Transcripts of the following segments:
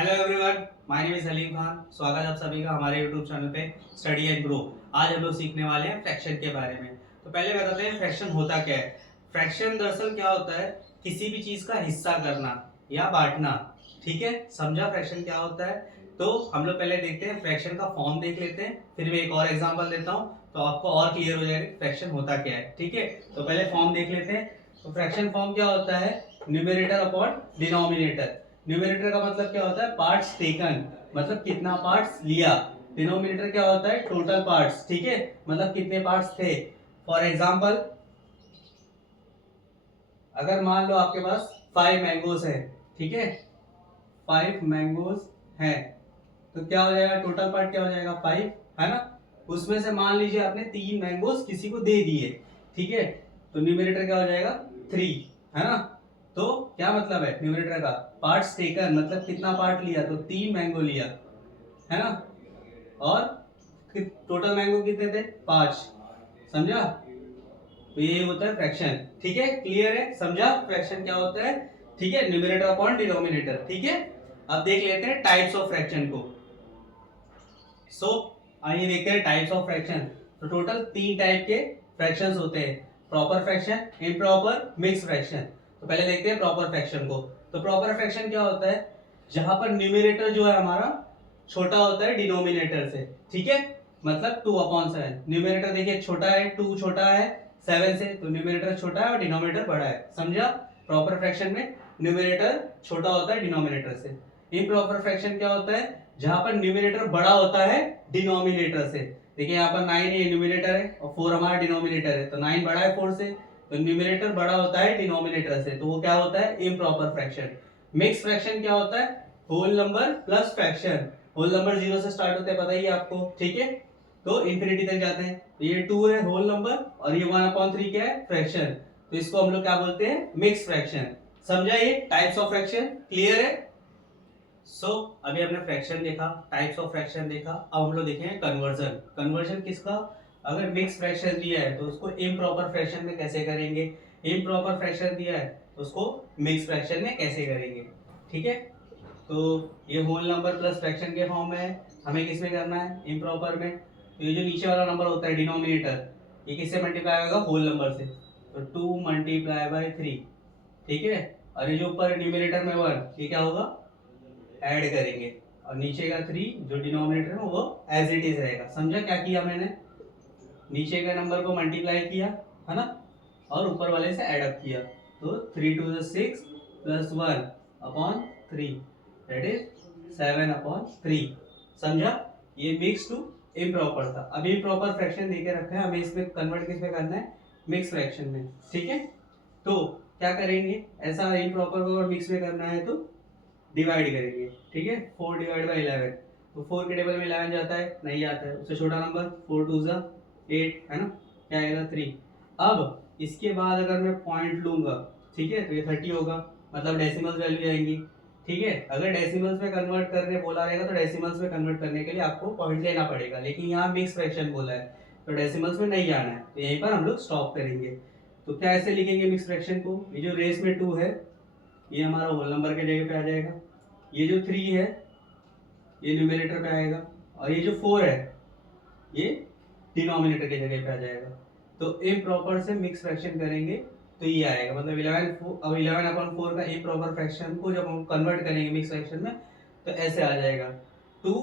Hello everyone, my name is Salim Khan. स्वागत है आप सभी का हमारे यूट्यूब चैनल पे स्टडी एंड ग्रो। आज हम लोग सीखने वाले हैं फ्रैक्शन के बारे में। तो पहले बताते हैं फ्रैक्शन होता क्या है। फ्रैक्शन दरअसल क्या होता है, किसी भी चीज का हिस्सा करना या बांटना। ठीक है, समझा फ्रैक्शन क्या होता है। तो हम लोग पहले देखते हैं फ्रैक्शन का फॉर्म देख लेते हैं, फिर मैं एक और एग्जाम्पल देता हूँ तो आपको और क्लियर हो जाएगा फ्रैक्शन होता क्या है। ठीक है, तो पहले फॉर्म देख लेते हैं। तो फ्रैक्शन फॉर्म क्या होता है, न्यूमरेटर अपॉन डिनोमिनेटर। न्यूमरेटर का मतलब क्या होता है, पार्ट्स टेकन, मतलब कितना पार्ट्स लिया। डिनोमिनेटर क्या होता है, टोटल पार्ट्स। ठीक है, मतलब कितने पार्ट्स थे। फॉर एग्जाम्पल, अगर मान लो आपके पास 5 मैंगोज है, ठीक है, 5 मैंगोज है, तो क्या हो जाएगा, टोटल पार्ट क्या हो जाएगा 5, है ना। उसमें से मान लीजिए आपने 3 मैंगोज किसी को दे दिए, ठीक है, तो न्यूमरेटर क्या हो जाएगा 3, है ना। तो क्या मतलब है न्यूमरेटर का, पार्ट्स टेकन, मतलब कितना पार्ट लिया, तो 3 मैंगो लिया, है ना। और टोटल मैंगो कितने थे, 5। समझा, तो ये होता है फ्रैक्शन। ठीक है, क्लियर है, समझा फ्रैक्शन क्या होता है। ठीक है, न्यूमरेटर अपॉन डिनोमिनेटर। ठीक है, अब देख लेते हैं टाइप्स ऑफ फ्रैक्शन को। सो आइए देखते हैं टाइप्स ऑफ फ्रैक्शन। तो टोटल 3 टाइप के फ्रैक्शंस होते हैं, proper fraction, improper, mix fraction. तो पहले देखते हैं प्रॉपर फ्रैक्शन को। तो प्रॉपर फ्रैक्शन क्या होता है, जहां पर न्यूमरेटर जो है हमारा छोटा होता है डिनोमिनेटर से। ठीक है, मतलब 2/7। न्यूमरेटर देखिए छोटा है, 2 छोटा है 7 से, तो न्यूमरेटर छोटा है और डिनोमिनेटर बड़ा है। समझा, प्रॉपर फ्रैक्शन में न्यूमरेटर छोटा होता है डिनोमिनेटर से। इम्प्रॉपर फ्रैक्शन क्या होता है, जहां पर न्यूमरेटर बड़ा होता है डिनोमिनेटर से। देखिए यहाँ पर 9 ये न्यूमरेटर है और 4 हमारा डिनोमिनेटर है, तो 9 बड़ा है 4 से, तो न्यूमरेटर बड़ा होता है डिनोमिनेटर से, तो वो क्या होता है इम्प्रॉपर फ्रैक्शन। मिक्स फ्रैक्शन क्या होता है, whole number plus fraction. Whole number 0 से स्टार्ट होते हैं, पता ही है आपको। ठीक है, तो इंफिनिटी तक जाते हैं। तो ये 2 है होल नंबर और ये 1/3 क्या है, फ्रैक्शन। तो इसको हम लोग क्या बोलते हैं, मिक्स फ्रैक्शन। समझा, ये टाइप्स ऑफ फ्रैक्शन क्लियर है। अभी हमने फ्रैक्शन देखा, टाइप्स ऑफ फ्रैक्शन देखा, अब हम लोग देखेंगे कन्वर्जन। कन्वर्जन किसका, अगर मिक्स फ्रैक्शन दिया है तो उसको इम्प्रॉपर फ्रैक्शन में कैसे करेंगे, इम्प्रॉपर फ्रैक्शन दिया है तो उसको मिक्स फ्रैक्शन में कैसे करेंगे। ठीक है, तो ये होल नंबर प्लस फ्रैक्शन के फॉर्म में है, हमें किस में करना है, इम्प्रॉपर में। तो ये जो नीचे वाला नंबर होता है डिनोमिनेटर, ये किससे मल्टीप्लाई होगा, होल नंबर से, तो 2 मल्टीप्लाई बाई 3। ठीक है, और ये जो ऊपर न्यूमरेटर में 1, ये क्या होगा, ऐड करेंगे, और नीचे का 3 जो डिनोमिनेटर में वो एज इट इज रहेगा। समझा क्या किया मैंने, नीचे के नंबर को मल्टीप्लाई किया, है ना, और ऊपर वाले से ऐड अप किया, तो 3 to the 6 plus 1/3, that is 7/3। समझा, ये मिक्स टू इम्प्रॉपर था। अभी प्रॉपर फ्रैक्शन देके रखा है, हमें इसमें कन्वर्ट किस में करना है, मिक्स फ्रैक्शन में। ठीक है, तो क्या करेंगे, ऐसा इम्प्रॉपर को अगर मिक्स में करना है तो डिवाइड करेंगे। ठीक है, 4/11, तो 4 के टेबल में 11 जाता है, नहीं आता है, उससे छोटा नंबर 4 2 8, है ना, क्या आएगा 3। अब इसके बाद अगर मैं पॉइंट लूंगा, ठीक है, तो ये 30 होगा, मतलब डेसिमल्स वैल्यू आएंगी। ठीक है, अगर डेसिमल्स में कन्वर्ट करने बोला रहेगा तो डेसिमल्स में कन्वर्ट करने के लिए आपको पॉइंट लेना पड़ेगा, लेकिन यहाँ मिक्स फ्रैक्शन बोला है तो डेसिमल्स में नहीं जाना है, तो यहीं पर हम लोग स्टॉप करेंगे। तो क्या ऐसे लिखेंगे मिक्स फ्रैक्शन को, ये जो रेस में 2 है ये हमारा होल नंबर के जगह पे आ जाएगा, ये जो 3 है ये न्यूमरेटर पे आएगा, और ये जो 4 है ये डिनोमिनेटर की जगह पे आ जाएगा। तो इम्प्रॉपर से मिक्स फ्रैक्शन करेंगे तो ये आएगा, मतलब 11/4 का इम्प्रॉपर फ्रैक्शन को जब हम कन्वर्ट करेंगे मिक्स फ्रैक्शन में तो ऐसे आ जाएगा 2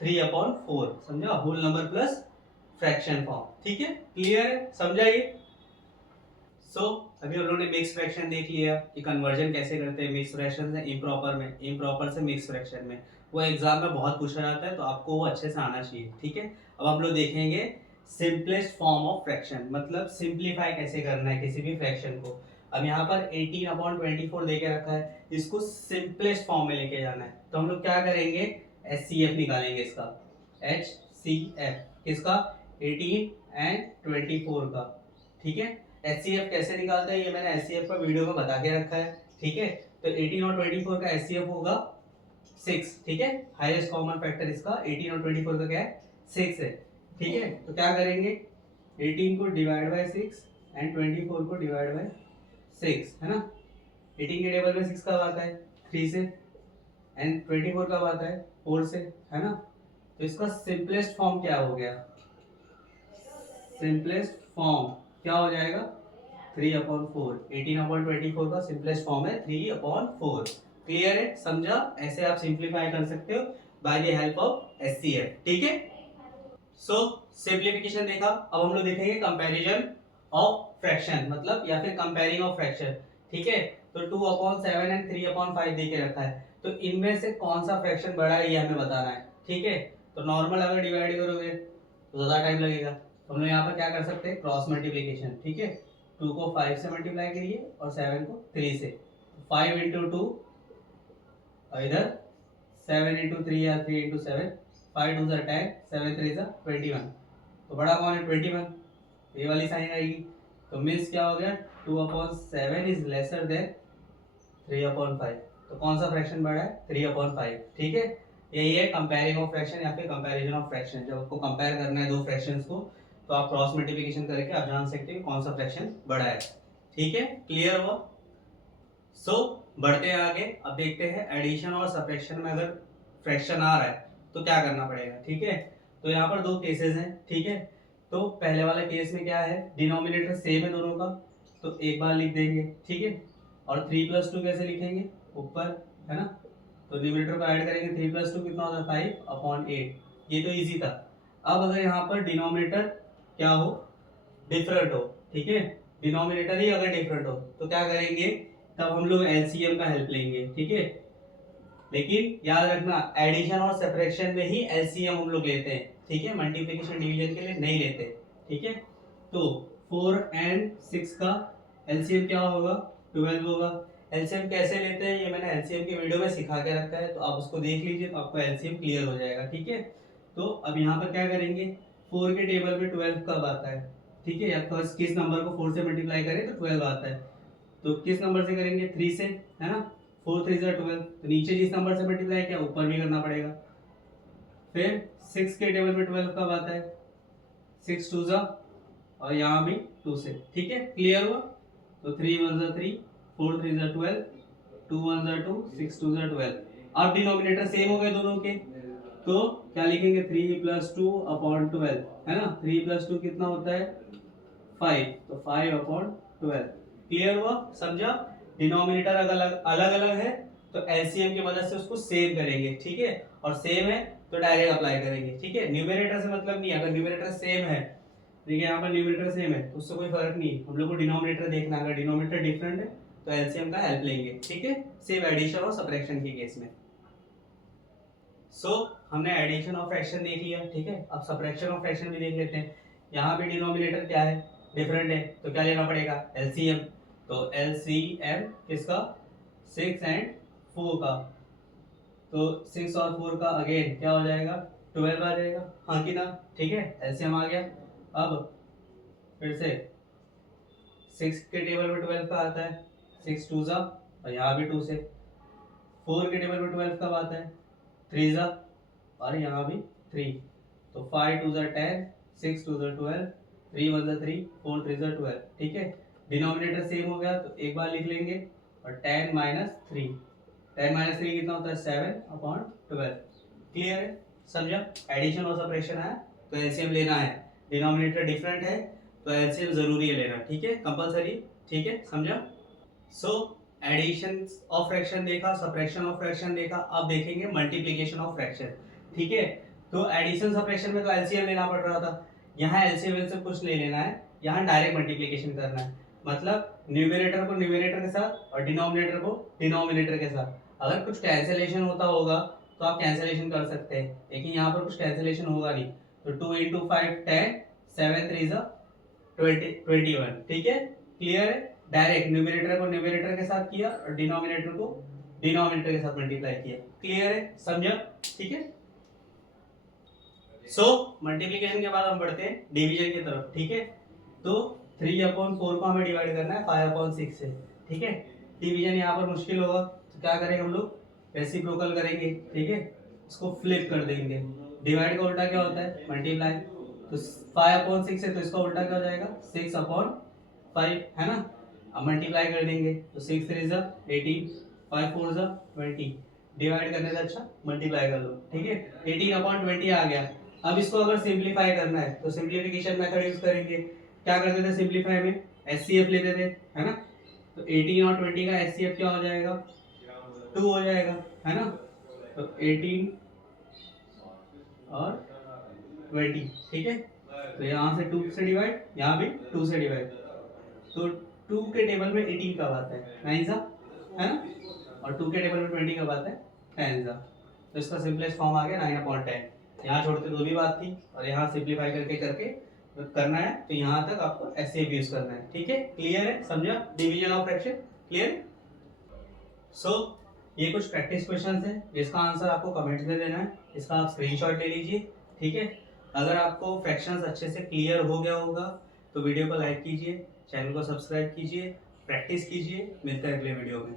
3/4। समझा, whole number plus fraction form. ठीक है, क्लियर है, समझा ये। अभी हम लोगों ने मिक्स फ्रैक्शन देख लिया कि कन्वर्जन कैसे करते हैं मिक्स फ्रैक्शन से इम्प्रॉपर में, इम्प्रॉपर से मिक्स फ्रैक्शन में। वो एग्जाम में बहुत पूछा जाता है, तो आपको वो अच्छे से आना चाहिए। ठीक है, अब हम लोग देखेंगे सिंपलेस्ट फॉर्म ऑफ फ्रैक्शन, मतलब सिंप्लीफाई कैसे करना है किसी भी फ्रैक्शन को। अब यहाँ पर 18/24 दे के रखा है, इसको सिंपलेस्ट फॉर्म में लेके जाना है, तो हम लोग क्या करेंगे, HCF निकालेंगे इसका, HCF किसका, 18 एंड 24 का। ठीक है, HCF कैसे निकालते हैं ये मैंने HCF का वीडियो में बता के रखा है। ठीक है, तो 18 और 24 का HCF होगा 6। ठीक है, हाईएस्ट कॉमन फैक्टर इसका 18 और 24 का क्या है, 6 है। ठीक है, तो क्या करेंगे, 18 को डिवाइड बाय 6 एंड 24 को डिवाइड बाय 6, है ना। 18 के टेबल में 6 कब आता है, 3 से, एंड 24 कब आता है, 4 से, है ना। तो इसका सिंपलेस्ट फॉर्म क्या हो गया, सिंपलेस्ट फॉर्म क्या हो जाएगा 3/4। 18/24 का सिंपलेस्ट फॉर्म है 3/4। क्लियर है, समझा। ऐसे आप सिंप्लीफाई कर सकते हो by the help of HCF, ठीक है। सो सिंप्लीफिकेशन देखा, अब हम लोग देखेंगे कंपैरिजन ऑफ फ्रैक्शन, मतलब या फिर कंपेयरिंग ऑफ फ्रैक्शन, ठीक है। तो 2/7 एंड 3/5 दे के रखा है, तो इनमें से कौन सा फ्रैक्शन बड़ा है ये हमें बताना है, ठीक है। तो नॉर्मल अगर डिवाइड करोगे तो ज्यादा टाइम लगेगा, तो हम लोग यहाँ पर क्या कर सकते हैं, क्रॉस मल्टीप्लीकेशन, ठीक है। 2 को 5 से मल्टीप्लाई करिए और 7 को 3 से, 5 इंटू 2 और इधर 7 इंटू 3 या 3 इंटू 7, 5 2 10, 7 3 21। तो बड़ा कौन है 21, ये वाली साइन आएगी। तो मीन्स क्या हो गया 2/7 इज लेसर देन 3/5। तो कौन सा फ्रैक्शन बड़ा है 3/5, ठीक है। यही है कंपेयरिंग ऑफ फ्रैक्शन या फिर कंपैरिजन ऑफ फ्रैक्शन। जब आपको कंपेयर करना है दो फ्रैक्शंस को तो आप क्रॉस मल्टीप्लिकेशन करके आप जान सकते हो कौन सा फ्रैक्शन बड़ा है, ठीक है। क्लियर हुआ। सो बढ़ते हैं आगे, अब देखते हैं एडिशन और सब्ट्रैक्शन में अगर फ्रैक्शन आ रहा है तो क्या करना पड़ेगा, ठीक है। तो यहाँ पर दो केसेस हैं, ठीक है। तो पहले वाला केस में क्या है, डिनोमिनेटर सेम है दोनों का, तो एक बार लिख देंगे, ठीक है। और 3+2 कैसे लिखेंगे, ऊपर, है ना। तो न्यूमरेटर को ऐड करेंगे, 3+2 कितना होता है 5/8। ये तो इजी था। अब अगर यहाँ पर डिनोमिनेटर क्या हो, डिफरेंट हो, ठीक है, डिनोमिनेटर ही अगर डिफरेंट हो तो क्या करेंगे, तब हम लोग एलसीएम का हेल्प लेंगे, ठीक है। लेकिन याद रखना एडिशन और सब्ट्रैक्शन में ही एलसीएम हम लोग लेते हैं, ठीक है, मल्टीप्लिकेशन डिवीजन के लिए नहीं लेते, ठीक है। तो 4 एंड 6 का एलसीएम क्या होगा 12 होगा। एलसीएम कैसे लेते हैं ये मैंने एलसीएम के वीडियो में सिखा के रखा है, तो आप उसको देख लीजिए तो आपको एलसीएम क्लियर हो जाएगा, ठीक है। तो अब यहाँ पर क्या करेंगे, 4 के टेबल में 12 कब आता है, ठीक है, या फर्स्ट किस नंबर को 4 से मल्टीप्लाई करें तो 12 आता है। तो किस नंबर से करेंगे 3 से, है ना। 4 3 12, तो नीचे जिस नंबर से मल्टीप्लाई किया ऊपर भी करना पड़ेगा। फिर 6 के टेबल में 12 कब आता है, 6 2 और यहाँ भी 2 से, ठीक है। क्लियर हुआ। तो 3 1 3, 4 3 12, 2 1 2, 6 2 12। अब डिनोमिनेटर सेम हो गए दोनों के, तो क्या लिखेंगे 3+2/12, है ना। 3+2 कितना होता है 5, तो 5/12। क्लियर हुआ, समझा। डिनोमिनेटर अलग अलग है तो एलसीएम की मदद से उसको सेव करेंगे, ठीक है। और सेम है तो डायरेक्ट अप्लाई करेंगे, ठीक है। न्यूमरेटर से मतलब नहीं, अगर न्यूमरेटर सेम है, देखिए यहाँ पर न्यूमरेटर सेम है तो उससे कोई फर्क नहीं, हम लोग को डिनोमिनेटर देखना है। अगर डिनोमिनेटर डिफरेंट है तो एलसीएम का हेल्प लेंगे, ठीक है, सेम एडिशन और सब्ट्रैक्शन के केस में। सो हमने एडिशन ऑफ फ्रैक्शन देख लिया, ठीक है। अब सब्ट्रैक्शन ऑफ फ्रैक्शन भी देख लेते हैं। यहाँ पे डिनोमिनेटर क्या है, डिफरेंट है, तो क्या लेना पड़ेगा एलसीएम। तो एलसीएम किसका 6 एंड 4 का, तो 6 और 4 का अगेन क्या हो जाएगा 12 आ जाएगा, हाँ कि ना, ठीक है। एलसीएम आ गया। अब फिर से 6 के टेबल में 12 का आता है 6 2 और यहाँ भी 2 से। 4 के टेबल में 12 कब आता है 3 और यहाँ भी 3। तो 5 2 10, 6 2 12, 3 1 3, 4 3 12, ठीक है। डिनोमिनेटर सेम हो गया तो एक बार लिख लेंगे, और 10 - 3, 10 - 3 कितना होता है 7/12। क्लियर है, समझा। एडिशन और सब्ट्रैक्शन है तो एलसीएम लेना है, डिनोमिनेटर डिफरेंट है तो एलसीएम जरूरी है लेना, ठीक है, कंपलसरी, ठीक है, समझा। सो एडिशन ऑफ फ्रैक्शन देखा, सब्ट्रैक्शन ऑफ फ्रैक्शन देखा, अब देखेंगे मल्टीप्लिकेशन ऑफ फ्रैक्शन, ठीक है। तो एडिशन सब्ट्रैक्शन में तो एलसीएम लेना पड़ रहा था, यहाँ एलसीएम से कुछ नहीं लेना है, यहाँ डायरेक्ट मल्टीप्लिकेशन करना है। मतलब न्यूमरेटर को न्यूमरेटर के साथ और डिनोमिनेटर को डिनोमिनेटर के साथ। अगर कुछ कैंसिलेशन होता होगा तो आप कैंसिलेशन कर सकते हैं, लेकिन यहाँ पर कुछ कैंसिलेशन होगा नहीं। तो 2 × 5 10, 7 3 21, ठीक है। क्लियर है, डायरेक्ट न्यूमरेटर को न्यूमरेटर के साथ किया और डिनोमिनेटर को डिनोमिनेटर के साथ मल्टीप्लाई किया। क्लियर है, समझा, ठीक है। सो मल्टीप्लिकेशन के बाद हम बढ़ते हैं डिवीजन की तरफ, ठीक है। तो 3/4 को हमें डिवाइड करना है 5/6 से, ठीक है। डिवीजन यहाँ पर मुश्किल होगा तो क्या करेंगे हम लोग, रेसिप्रोकल करेंगे, ठीक है, इसको फ्लिप कर देंगे। डिवाइड का उल्टा क्या होता है मल्टीप्लाई, तो 5/6 है तो इसका उल्टा क्या हो जाएगा 6/5, है ना। अब मल्टीप्लाई कर देंगे तो 6 3 18, 5 4 20। डिवाइड करने से अच्छा मल्टीप्लाई कर लो, ठीक है। 18/20 आ गया। अब इसको अगर सिंप्लीफाई करना है तो सिंप्लीफिकेशन मेथड यूज करेंगे। क्या करते थे सिंप्लीफाई में, एचसीएफ लेते थे, है ना। तो 18 और 20 का एचसीएफ क्या हो जाएगा, 2 हो जाएगा, है ना। तो 18 और 20, ठीक है। तो यहाँ से 2 से डिवाइड, यहाँ भी 2 से डिवाइड। तो 2 के टेबल में 18 कब आता है, 9 सा, है ना। और 2 के टेबल में 20 कब आता है, 10 सा। तो इसका सिंपलेस्ट फॉर्म आ गया 9/10। यहाँ छोड़ते तो भी बात थी, और यहाँ सिंप्लीफाई करके करके करना है, तो यहाँ तक आपको एचसीएफ यूज करना है, ठीक है। क्लियर है, समझा डिवीजन ऑफ फ्रैक्शन, क्लियर। सो ये कुछ प्रैक्टिस क्वेश्चंस हैं जिसका आंसर आपको कमेंट्स में देना है। इसका आप स्क्रीनशॉट ले लीजिए, ठीक है। अगर आपको फ्रैक्शंस अच्छे से क्लियर हो गया होगा तो वीडियो को लाइक कीजिए, चैनल को सब्सक्राइब कीजिए, प्रैक्टिस कीजिए। मिलते हैं अगले वीडियो में।